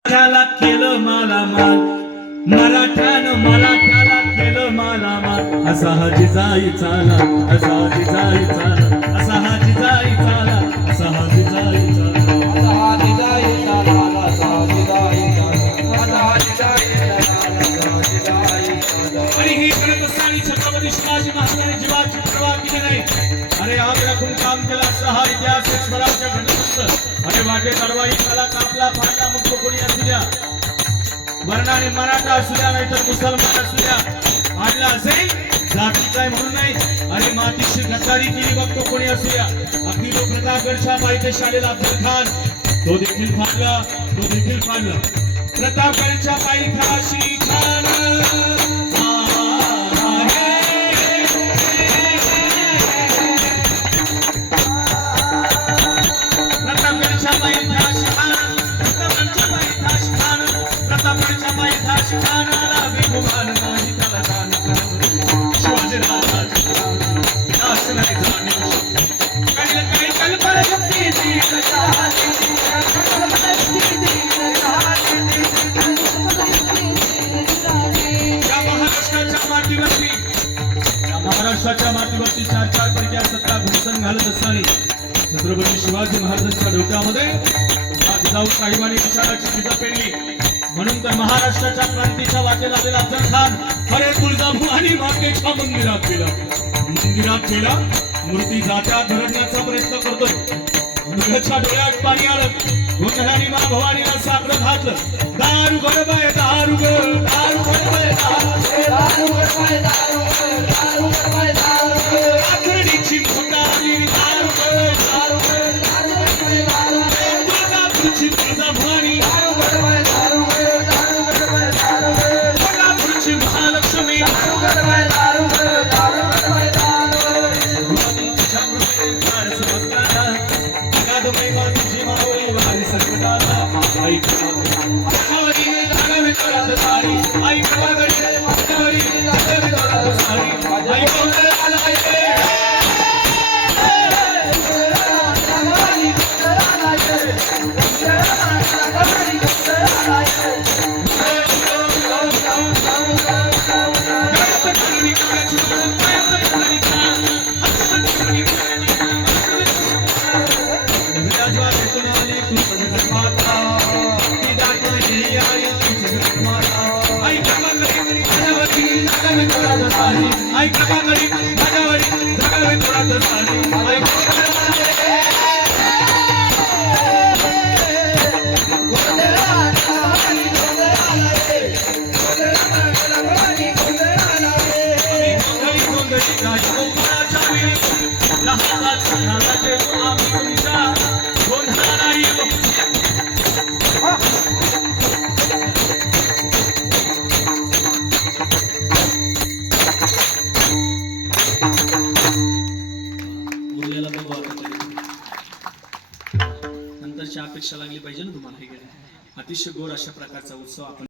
मराठ्याला केलं मालामाल, मराठ्यानं मराठ्याला केलं मालामाल. असा हा जिजाई चाला, असा जिजाई चाला, असा हा जिजाई चाला, असा हा जिजाई चाला, असा हा जिजाई चाला, असा जिजाई चाला, असा जिजाई चाला, असा जिजाई चाला. आणि हे करत असताना छत्रपती शिवाजी महाराजांनी जीवाची पर्वा केली नाही. अरे आग राखून काम केलं असं हा इतिहास स्वराज्य घडत असतं. अरे वाटे तडवाई मला कापला फाटला मग तो कोणी असू द्या, वर्णाने मराठा असू द्या नाहीतर मुसलमान असू द्या, आणला असेल जातीचा म्हणून नाही. अरे मातीशी गद्दारी केली बघ तो कोणी असू द्या. अगदी तो प्रतापगडच्या पायथ्याशी अफजल खान तो देखील फाडला, तो देखील फाडला. प्रतापगडच्या पायथ्याशी खान महाराष्ट्राच्या मातीवरती चार चार परक्या सत्ता घुमसन घालत असताना छत्रपती शिवाजी महाराजांच्या डोक्यामध्ये जिजाऊ साहेबांनी विचाराची बीज पेरली. म्हणून तर महाराष्ट्राच्या क्रांतीच्या वाटेला आलेला अफजल खान अरे तुळजाभवानी मातेच्या मंदिरात गेला. मूर्ती जात्या धरण्याचा प्रयत्न करतोय. मुलाच्या डोळ्यात पाणी आलं. गोंधळाने मा भवानीला साखर घातलं. दारू गडबाय दारू गड, दारू गडबाय दारू गड, दारू गडबाय दारू गड, आखरणीची मुंडाली दारू गड, दारू गड, दारू गड, तुळजापूरची तुळजाभवानी दारू गडबाय दारू गड, दारू गडबाय दारू गड, कोल्हापूरची महालक्ष्मी दारू गडबाय दारू गड, दारू गडबाय दारू गड. भवानीच्या कृपेने फार समजताना कादंबरी मातीची मावळी वारी संकटाला आई माझ्यावरी जागावी तोरात सारी, आई प्रभागडे माझ्यावरी जागावी तोरात सारी, आई कोंडला लायते आई प्रभागडी माझ्यावरी जागावी तोरात सारी, आई नंतरची अपेक्षा लागली पाहिजे ना तुम्हाला. हे अतिशय गोड अशा प्रकारचा उत्सव आपण